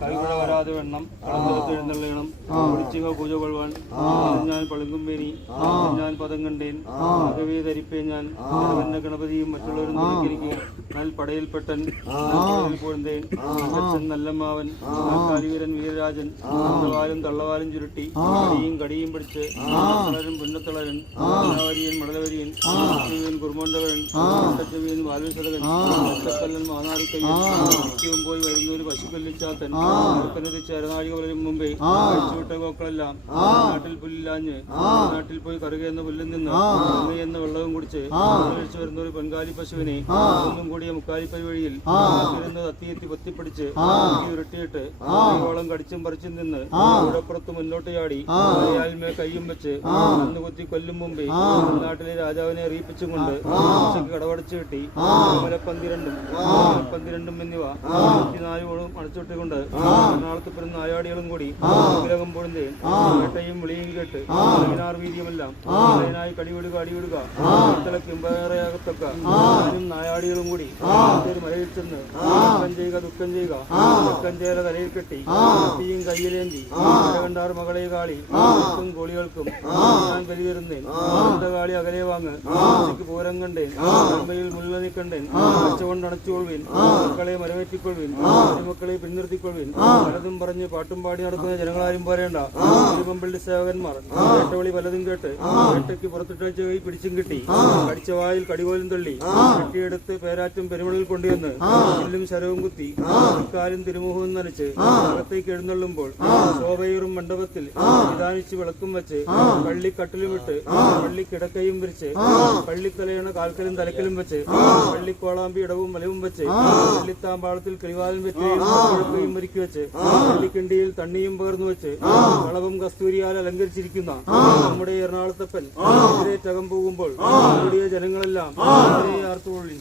കൈവിട വരാതെ വെണ്ണം കളത്തിലെത്ത് എഴുന്നള്ളണം കുടിച്ചിക പൂജ കൊള്ളുവാൻ ഞാൻ പളുങ്കും പേരി ഞാൻ പദം കണ്ടേൻ ആകവേ ധരിപ്പേ ഞാൻ ഗണപതിയും മറ്റുള്ളവരും നോക്കിയിരിക്കും ഞാൻ പടയിൽപ്പെട്ടൻ പൊഴുന്തേൻ അച്ഛൻ നല്ലമ്മാവൻ കാലിവീരൻ വീരരാജൻ വാലും തള്ളവാലും ചുരുട്ടി കടിയും പിടിച്ച് തളരൻ പുന്നത്തളരൻ മലവരിയൻ മടലവരിയൻ കുറുമോണ്ടവരൻ ചെവിയൻ വാൽവിസതകൻ ഒറ്റക്കല്ലൻ മാനാറിക്കയ്യൻ പോയി വരുന്നൊരു പശുക്കൊല്ലിച്ചാത്തൻ ചേരനാഴിക വരും മുമ്പേ കഴിച്ചുവിട്ട കോക്കളെല്ലാം നാട്ടിൽ പുല്ലില്ലാഞ്ഞ് നാട്ടിൽ പോയി കറുകയെന്ന പുല്ലിൽ നിന്ന് എന്ന വെള്ളവും കുടിച്ച് കഴിച്ചു വരുന്ന ഒരു പെൺകാലി പശുവിനെ ഒന്നും കൂടിയ മുക്കാലിപ്പരി വഴിയിൽ തത്തിയെത്തി പൊത്തിപ്പിടിച്ച് ഉരുട്ടിയിട്ട് ഓളം കടിച്ചും പറിച്ചും നിന്ന് കൂടപ്പുറത്ത് മുന്നോട്ട് ചാടി അയാൽമേ കയ്യും വെച്ച് അന്ന് കുത്തി കൊല്ലും മുമ്പേ നാട്ടിലെ രാജാവിനെ അറിയിപ്പിച്ചും കൊണ്ട് കടവടച്ചു കിട്ടി പന്തിരണ്ടും എന്നിവ 24 അടച്ചുവിട്ടുകൊണ്ട് എറണാകുളത്ത് പിറന്ന നായാടികളും കൂടി വിഗ്രഹം പൊഴുന്തേ വേട്ടയും വിളിയും കേട്ട് 16 വീതിയുമെല്ലാം അതിനായി കടിവിടുക അടിവിടുക വേറെയാകത്തൊക്കെ ഞാനും നായാടികളും കൂടി ഒരു മലയിൽ ചെന്ന് ദുഃഖം ചെയ്യുക ദുഃഖം ചേര തലയിൽ കെട്ടി തീയും കയ്യിലേന്തി കണ്ടാർ മകളെ കാളി കോളികൾക്കും ഞാൻ ബലിവരുന്നേൻ കാളി അകലെ വാങ്ങ് പൂരം കണ്ടേൻ അമ്മയിൽ മുഴുവനി കണ്ടേൻ അടച്ചുകൊണ്ട് അണച്ചുകൊള്ളുവിൻ മക്കളെ മരമേറ്റിക്കൊള്ളുവിൻ മക്കളെ പിൻനിർത്തിക്കൊള്ളുവിൻ പലതും പറഞ്ഞ് പാട്ടും പാടി നടക്കുന്ന ജനങ്ങളാരും പോരേണ്ട തിരുവമ്പള്ളി സേവകന്മാർ വേട്ടവിളി പലതും കേട്ട് വേട്ടയ്ക്ക് പുറത്തിട്ട പിടിച്ചും കിട്ടി കടിച്ച വായിൽ കടികോലും തള്ളി കെട്ടിയെടുത്ത് പേരാറ്റും പെരുമളിൽ കൊണ്ടുവന്ന് എല്ലും ശരവും കുത്തി കാലും തിരുമുഖവും നനച്ച് അകത്തേക്ക് എഴുന്നള്ളുമ്പോൾ ശോഭയൂറും മണ്ഡപത്തിൽ വിധാനിച്ച് വിളക്കും വെച്ച് പള്ളിക്കട്ടിലും വിട്ട് പള്ളിക്കിടക്കയും വിരിച്ച് പള്ളിത്തലയണ കാൽക്കലും തലക്കലും വെച്ച് പള്ളിക്കോളാമ്പി ഇടവും മലവും വെച്ച് പള്ളിത്താമ്പാളത്തിൽ കിളിവാലും വെറ്റുകയും ഒരുക്കി വെച്ച് പള്ളിക്കിണ്ടിയിൽ തണ്ണിയും പകർന്നു വെച്ച് കളവും കസ്തൂരിയാൽ അലങ്കരിച്ചിരിക്കുന്ന നമ്മുടെ എറണാകുളത്തപ്പൻ എതിരേറ്റകം പോകുമ്പോൾ കൂടിയ ജനങ്ങളെല്ലാം ആർത്തുകൊള്ളി